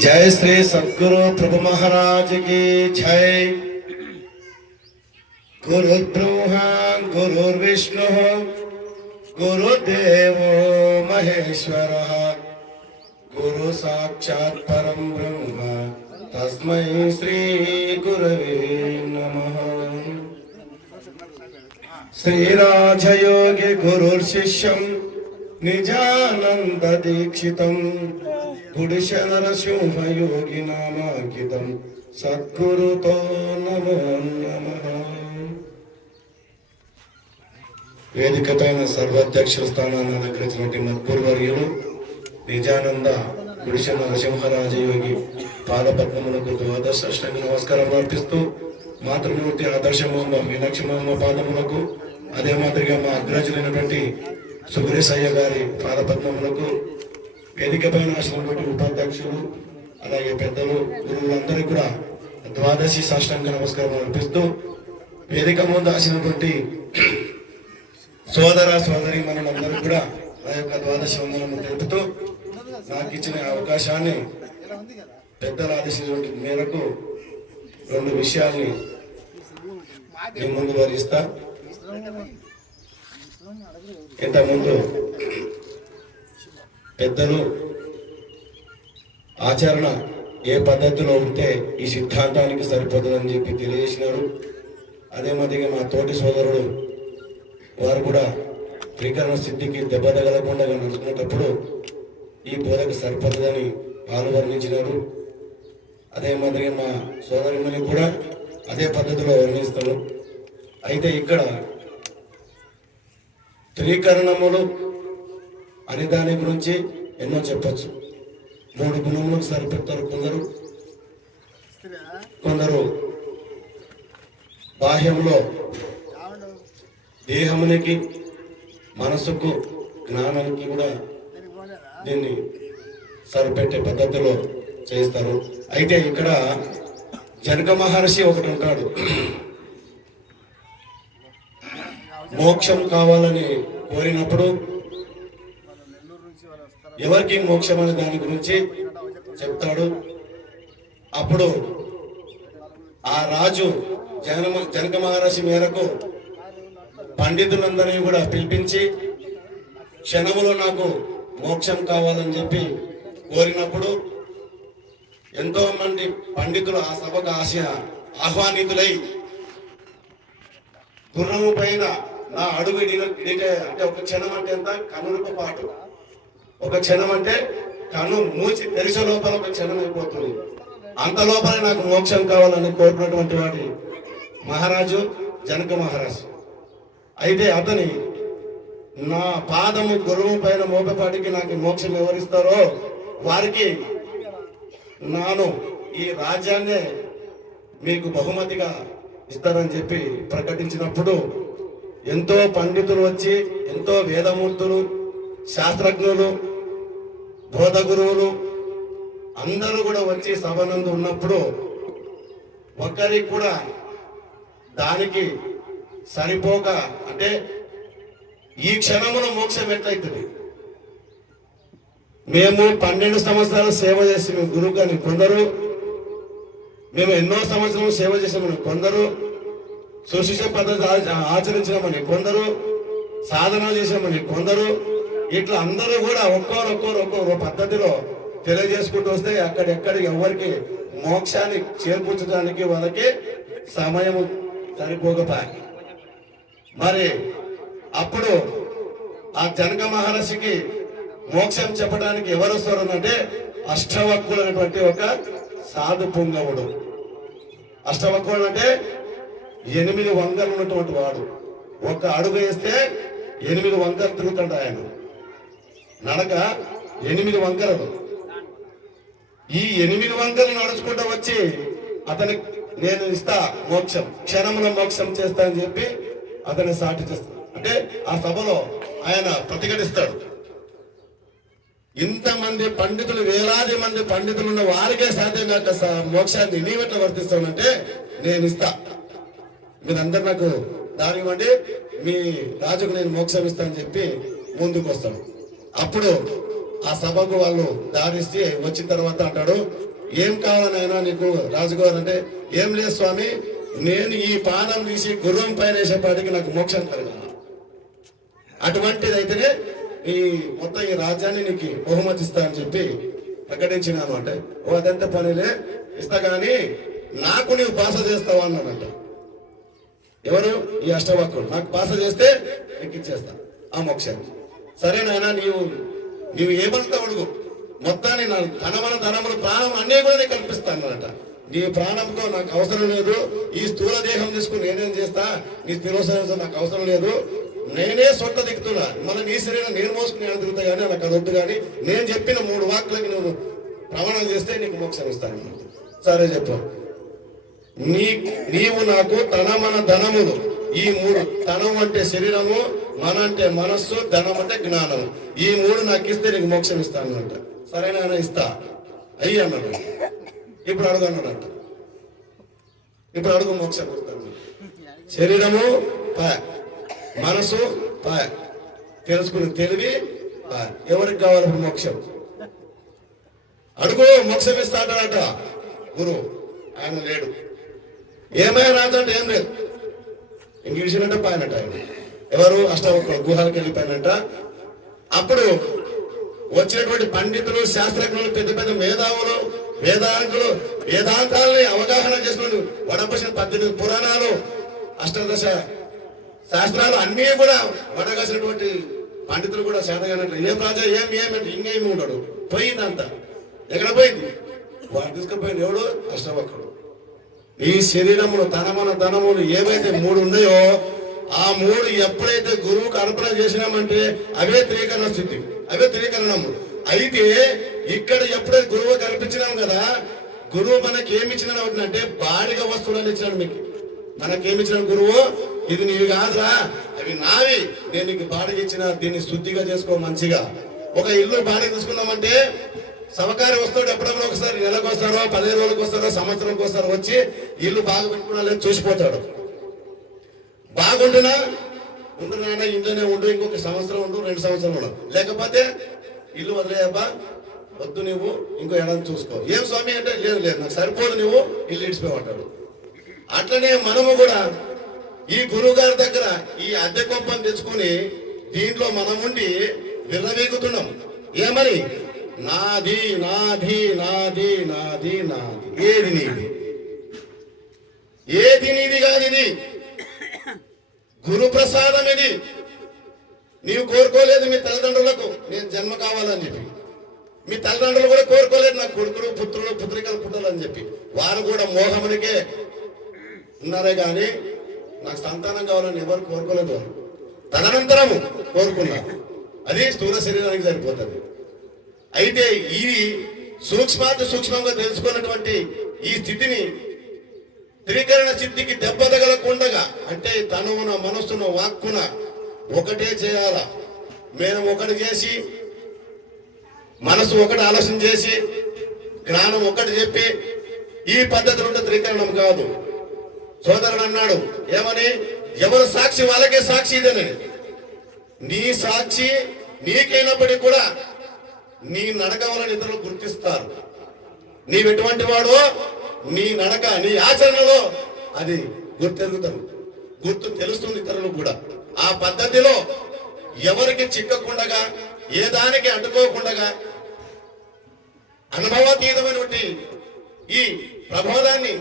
जय श्री सद्गुरु प्रभु महाराज की जय। गुरुर्ब्रह्मा गुरुर्विष्णु गुरुदेव महेश्वरः गुरु साक्षात् परं ब्रह्म तस्मै श्री गुरवे नमः। श्रीराजयोगी गुरुर्शिष्यं निजानंद दीक्षितं गुडिशनरसिंह योगी नामांकितं सद्गुरुतो नमो नमः। వేదిక పైన సర్వాధ్యక్ష స్థానాన్ని అలంకరించినటువంటి మద్గురువర్యులు నిజానంద గుడిశ నరసింహరాజయోగి పాదపద్మములకు ద్వాదశాష్టాంగ నమస్కారం అర్పిస్తూ మాతృమూర్తి ఆదర్శమాంబ మీనాక్షమాంబ పాదములకు అదే మాదిరిగా మా అగ్రజులైనటువంటి సుగ్రేశయ్య గారి పాదపద్మములకు వేదిక పైన ఆసినటువంటి ఉపాధ్యక్షులు అలాగే పెద్దలు గురువులందరికీ కూడా ద్వాదశి సాష్టాంగ నమస్కారం అర్పిస్తూ వేదిక ముందు ఆసినటువంటి సోదర సోదరి మనమందరూ కూడా ఆ యొక్క ద్వాదశి వందనము తెలుపుతూ నాకు ఇచ్చిన అవకాశాన్ని పెద్దల ఆదేశించిన మేరకు రెండు విషయాల్ని నేను ముందు వివరిస్తా. ఇంతకుముందు పెద్దలు ఆచరణ ఏ పద్ధతిలో ఉంటే ఈ సిద్ధాంతానికి సరిపోతుందని చెప్పి తెలియజేసినారు. అదే మాదిరిగా మా తోటి సోదరుడు వారు కూడా త్రికరణ సిద్ధికి దెబ్బ తగలకుండా నడుచుకునేటప్పుడు ఈ బోధకు సరిపోతుందని వాళ్ళు వర్ణించినారు. అదే మాదిరిగా మా సోదరుని కూడా అదే పద్ధతిలో వర్ణిస్తారు. అయితే ఇక్కడ త్రికరణములు అనే దాని గురించి ఎన్నో చెప్పచ్చు. 3 గుణములకు సరిపెడతారు కొందరు. కొందరు బాహ్యంలో దేహమునికి మనసుకు జ్ఞానానికి కూడా దీన్ని సరిపెట్టే పద్ధతిలో చేస్తారు. అయితే ఇక్కడ జనక మహర్షి ఒకటి ఉంటాడు. మోక్షం కావాలని కోరినప్పుడు ఎవరికి మోక్షం అనే దాని గురించి చెప్తాడు. అప్పుడు ఆ రాజు జనక మహర్షి మేరకు పండితులందరినీ కూడా పిలిపించి క్షణములో నాకు మోక్షం కావాలని చెప్పి కోరినప్పుడు ఎంతో మంది పండితులు ఆ సభకు ఆహ్వానితులై గుర్రము పైన నా అడుగు అంటే ఒక క్షణం అంటే ఎంత కనులకు పాటు, ఒక క్షణం అంటే కను మూసి తెరిసే లోపల ఒక క్షణం అయిపోతుంది. అంత లోపల నాకు మోక్షం కావాలని కోరుకున్నటువంటి వాడి మహారాజు జనక మహారాజు. అయితే అతని నా పాదము గురువు పైన మోపపాటికి నాకు మోక్షం ఎవరిస్తారో వారికి నాను ఈ రాజ్యాన్నే మీకు బహుమతిగా ఇస్తారని చెప్పి ప్రకటించినప్పుడు ఎంతో పండితులు వచ్చి, ఎంతో వేదమూర్తులు, శాస్త్రజ్ఞులు, బోధ గురువులు అందరూ కూడా వచ్చి సభనందు ఉన్నప్పుడు ఒక్కరికి కూడా దానికి సరిపోక, అంటే ఈ క్షణములో మోక్షం ఎట్లయితుంది? మేము 12 సంవత్సరాలు సేవ చేసి మేము గురువు కానీ కొందరు, మేము ఎన్నో సంవత్సరాలు సేవ చేసామని కొందరు, సుశిక్ష పద్ధతి ఆచరించామని కొందరు, సాధన చేసామని కొందరు, ఇట్లా అందరూ కూడా ఒక్కొక్కరు పద్ధతిలో తెలియజేసుకుంటూ వస్తే అక్కడెక్కడికి ఎవరికి మోక్షాన్ని చేర్పుచ్చడానికి వాళ్ళకి సమయం సరిపోకపోయా. మరి అప్పుడు ఆ జనక మహర్షికి మోక్షం చెప్పడానికి ఎవరు వస్తారంటే అష్టవక్కుడు అనేటువంటి ఒక సాధు పుంగవుడు. అష్టవక్కుడు అంటే 8 వంకలు ఉన్నటువంటి వాడు. ఒక అడుగు వేస్తే 8 వంకలు తిరుగుతాడు ఆయన. నడక 8 వంకరలు. ఈ 8 వంకలు నడుచుకుంటూ వచ్చి అతనికి నేను ఇస్తా మోక్షం, క్షణంలో మోక్షం చేస్తా అని చెప్పి అతన్ని సాటి చేస్తాడు. అంటే ఆ సభలో ఆయన ప్రతిఘటిస్తాడు. ఇంతమంది పండితులు, వేలాది మంది పండితులు ఉన్న వారికే సాధ్యం కాక మోక్షాన్ని నీవెట్లా వర్తిస్తానంటే నేను ఇస్తా, మీరందరూ నాకు దాని ఇవ్వండి, మీ రాజుకు నేను మోక్షం ఇస్తానని చెప్పి ముందుకు వస్తాడు. అప్పుడు ఆ సభకు వాళ్ళు దారిస్తే వచ్చిన తర్వాత అంటాడు, ఏం కావాలనైనా నీకు రాజుగారు అంటే, ఏం లేదు స్వామి, నేను ఈ పాదం తీసి గుర్రం పైన వేసేపాటికి నాకు మోక్షం కలగాలి, అటువంటిది అయితేనే ఈ మొత్తం ఈ రాజ్యాన్ని నీకు బహుమతి ఇస్తా అని చెప్పి ప్రకటించినాను. అంటే ఓ అదంతా పనిలే, ఇస్తా కానీ నాకు నీవు భాష చేస్తావా అన్నాడంట. ఎవరు? ఈ అష్టవక్రుడు. నాకు భాష చేస్తే నీకు ఇచ్చేస్తా ఆ మోక్షాన్ని. సరేనాయనా, నీవు ఏమంతా అడుగు, మొత్తాన్ని నా ధనముల ప్రాణం అన్నీ కూడా నేను కల్పిస్తానట. నీ ప్రాణంతో నాకు అవసరం లేదు, ఈ స్థూల దేహం తీసుకుని నేనేం చేస్తా, నీ స్థిర శరీరం నాకు అవసరం లేదు, నేనే సొంత దిగుతున్నా, మన నీ శరీరం నేను మోసుకుని నేను దిగుతా కానీ నాకు అది వద్దు, కానీ నేను చెప్పిన 3 వాక్లకి నువ్వు ప్రమాణం చేస్తే నీకు మోక్షం ఇస్తాను. సరే చెప్పు, నీవు నాకు మన ధనములు, ఈ 3, తనం అంటే శరీరము, మన అంటే మనస్సు, ధనం అంటే జ్ఞానము, ఈ 3 నాకు ఇస్తే నీకు మోక్షం ఇస్తాను అంట. సరేనా ఇస్తా అయ్యి అన్నాడు. ఇప్పుడు అడుగు అన్నాడంట. ఇప్పుడు అడుగు మోక్షం ఇస్తాను. శరీరము పాయ, మనసు పాయ, తెలుసుకుని తెలివి పాయ. ఎవరికి కావాలి ఇప్పుడు మోక్షం? అడుగు, మోక్షం ఇస్తా అంటాడట గురువు. ఆయన లేడు. ఏమైనా రాజు అంటే ఏం లేదు, ఇంక విషయంటే పాయనట ఆయన. ఎవరు? అష్టవక్రుడు గుహలకు వెళ్ళిపోయినట. అప్పుడు వచ్చినటువంటి పండితులు, శాస్త్రజ్ఞులు, పెద్ద పెద్ద మేధావులు, వేదాంతులు, వేదాంతాలని అవగాహన చేసుకుని వడపసిన 18 పురాణాలు, అష్టాదశ శాస్త్రాలు అన్నీ కూడా వడగాసినటువంటి పండితులు కూడా శాతగానట్లు. ఏం రాజా ఏమంటే ఇంకేమి ఉంటాడు, పోయిందంతా. ఎక్కడ పోయింది? వాడు తీసుకుపోయింది ఎవడు? అష్టవక్రుడు. ఈ శరీరములు, మన ధనములు ఏవైతే 3 ఉన్నాయో ఆ 3 ఎప్పుడైతే గురువుకు అర్పణ చేసినామంటే అవే త్రీకరణ స్థితి, అవే త్రీకరణము. అయితే ఇక్కడ ఎప్పుడైతే గురువు కల్పించినాం కదా, గురువు మనకి ఏమి ఇచ్చినాడు అంటే బాడిగ వస్తువులను ఇచ్చినాడు. మీకు మనకేమిచ్చిన గురువు, ఇది నీవి కాదురా, అవి నావి, నేను నీకు బాడిగ ఇచ్చిన, దీన్ని శుద్ధిగా చేసుకో మంచిగా. ఒక ఇల్లు బాడిగ తీసుకున్నామంటే సహకారి వస్తాడు, ఎప్పుడప్పుడు ఒకసారి నెలకు వస్తారో, 15 రోజులకు వస్తారో, సంవత్సరంకి వస్తారో వచ్చి ఇల్లు బాగా పెట్టుకున్నా లేదు చూసిపోతాడు. బాగుంటున్నా ఉంటున్నా ఇంట్లోనే ఉండు, ఇంకొక సంవత్సరం ఉండు, 2 సంవత్సరాలు ఉండు, లేకపోతే ఇల్లు వదిలేయబ్బా, వద్దు, నువ్వు ఇంకో ఏడాది చూసుకో. ఏం స్వామి అంటే లేదు నాకు సరిపోదు, నువ్వు ఇల్లు ఇడిచిపోమంటాడు. అట్లనే మనము కూడా ఈ గురువు గారి దగ్గర ఈ అద్దె కొంపను తెచ్చుకుని దీంట్లో మనముండి విర్రవీగుతున్నాం. ఏమని? నాది నాది నాది నాది నాది. ఏది నీది? ఏది నీది కాదు. ఇది గురు ప్రసాదం. ఇది నీవు కోరుకోలేదు మీ తల్లిదండ్రులకు నేను జన్మ కావాలని చెప్పి, మీ తల్లిదండ్రులు కూడా కోరుకోలేదు నాకు కొడుకులు, పుత్రులు, పుత్రికలు పుట్టాలని చెప్పి. వారు కూడా మోహమునికే ఉన్నారే కానీ నాకు సంతానం కావాలని ఎవరు కోరుకోలేదు. తదనంతరము కోరుకున్నారు. అది స్థూల శరీరానికి సరిపోతుంది. అయితే ఇది సూక్ష్మంగా తెలుసుకున్నటువంటి ఈ స్థితిని త్రికరణ సిద్ధికి దెబ్బ తగలకుండగా, అంటే తనువున, మనస్సున, వాక్కున ఒకటే చేయాల. మేము ఒకటి చేసి, మనసు ఒకటి ఆలోచన చేసి, జ్ఞానం ఒకటి చెప్పి ఈ పద్ధతులు ఉంటే త్రికరణం కాదు. సోదరుడు అన్నాడు ఏమని? ఎవరు సాక్షి వాళ్ళకే సాక్షి ఇదని. నీ సాక్షి నీకైనప్పటికీ కూడా నీ నడక వలన ఇతరులు గుర్తిస్తారు. నీవెటువంటి వాడో నీ నడక, నీ ఆచరణలో అది గుర్తు తెలుస్తుంది ఇతరులు కూడా. ఆ పద్ధతిలో ఎవరికి చిక్కకుండగా, ఏ దానికి అడ్డుకోకుండా అనుభవాతీతమైనటువంటి ఈ ప్రబోధాన్ని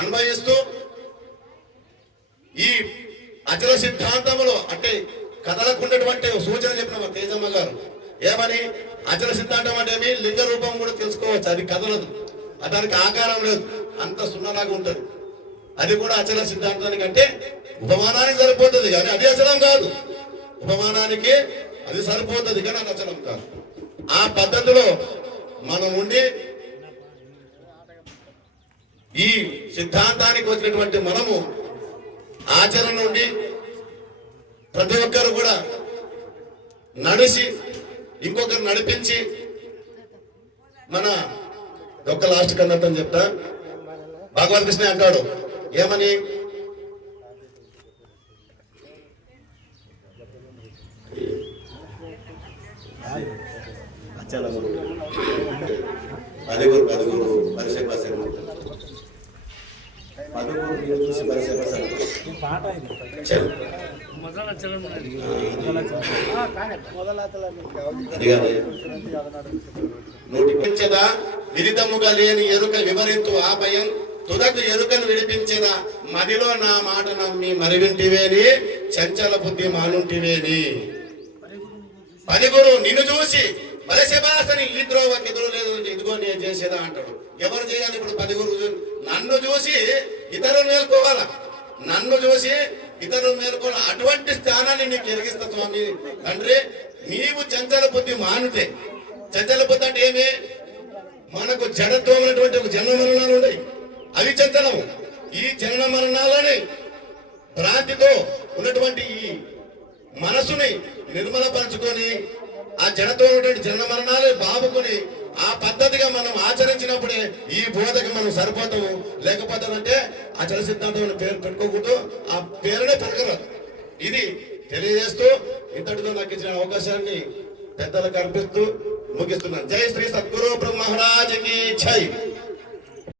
అనుభవిస్తూ ఈ అచల సిద్ధాంతములో, అంటే కదలకుండేటువంటి సూచన చెప్పిన మా తేజమ్మ గారు ఏమని? అచల సిద్ధాంతం అంటే ఏమి? లింగ రూపం కూడా తెలుసుకోవచ్చు, అది కదలదు, దానికి ఆకారం లేదు, అంత సున్నలాగా ఉంటుంది. అది కూడా అచల సిద్ధాంతానికి అంటే ఉపమానానికి సరిపోతుంది కానీ అది అచలం కాదు. ఉపమానానికి అది సరిపోతుంది కానీ అది అచలం కాదు. ఆ పద్ధతిలో మనం ఉండి ఈ సిద్ధాంతానికి వచ్చినటువంటి మనము ఆచరణ నుండి ప్రతి ఒక్కరు కూడా నడిచి ఇంకొకరు నడిపించి మన ఒక్క లాస్ట్ కన్నట్టని చెప్తా. భగవద్కృష్ణ అంటాడు ఏమని? అచ్చలముడు పదుగురు పరిచయపరచండి. పదుగురు మీరు చూసి పరిచయపరచండి. నోటిపించదా విదితముగా లేని ఎరుక వివరింతు ఆ భయం తుదకు ఎరుకను విడిపించదా మదిలో నా మాట నమ్మి మరివింటివేని చంచల బుద్ధి మానుంటివేని. పదిగురు నిన్ను చూసి బలశబాసని ఈ ద్రోవకి ఎదురు లేదు ఇదిగో నేను చేసేదా అంటాడు. ఎవరు చేయాలి ఇప్పుడు? పదిగురు నన్ను చూసి ఇతరులు మేల్కోవాలా, నన్ను చూసి ఇతరులు మేల్కోవాలి. అటువంటి స్థానాన్ని నీకు ఎరిగిస్తా స్వామి తండ్రి. నీవు చంచల బుద్ధి మానుతే, చంచల బుద్ధి అంటే ఏమి? మనకు జడత్వం అనేటువంటి ఒక జన్మ మరణాలు ఉన్నాయి, అవి చంచలము. ఈ జనన మరణాలని భ్రాంతితో ఉన్నటువంటి ఈ మనసుని నిర్మలపరచుకొని ఆ జడతో ఉన్నటువంటి జనన మరణాలు బాబుకొని ఆ పద్ధతిగా మనం ఆచరించినప్పుడే ఈ బోధకి మనం సరిపోతాము. లేకపోతే అంటే అచల సిద్ధాంతం పేరు పెట్టుకోకూడదు, ఆ పేరునే పెరగరాదు. ఇది తెలియజేస్తూ ఇంతటితో నాకు ఇచ్చిన అవకాశాన్ని పెద్దలకు అర్పిస్తూ ముగిస్తున్నాను. జై శ్రీ సద్గురు బ్రహ్మ మహారాజ్ కి జై.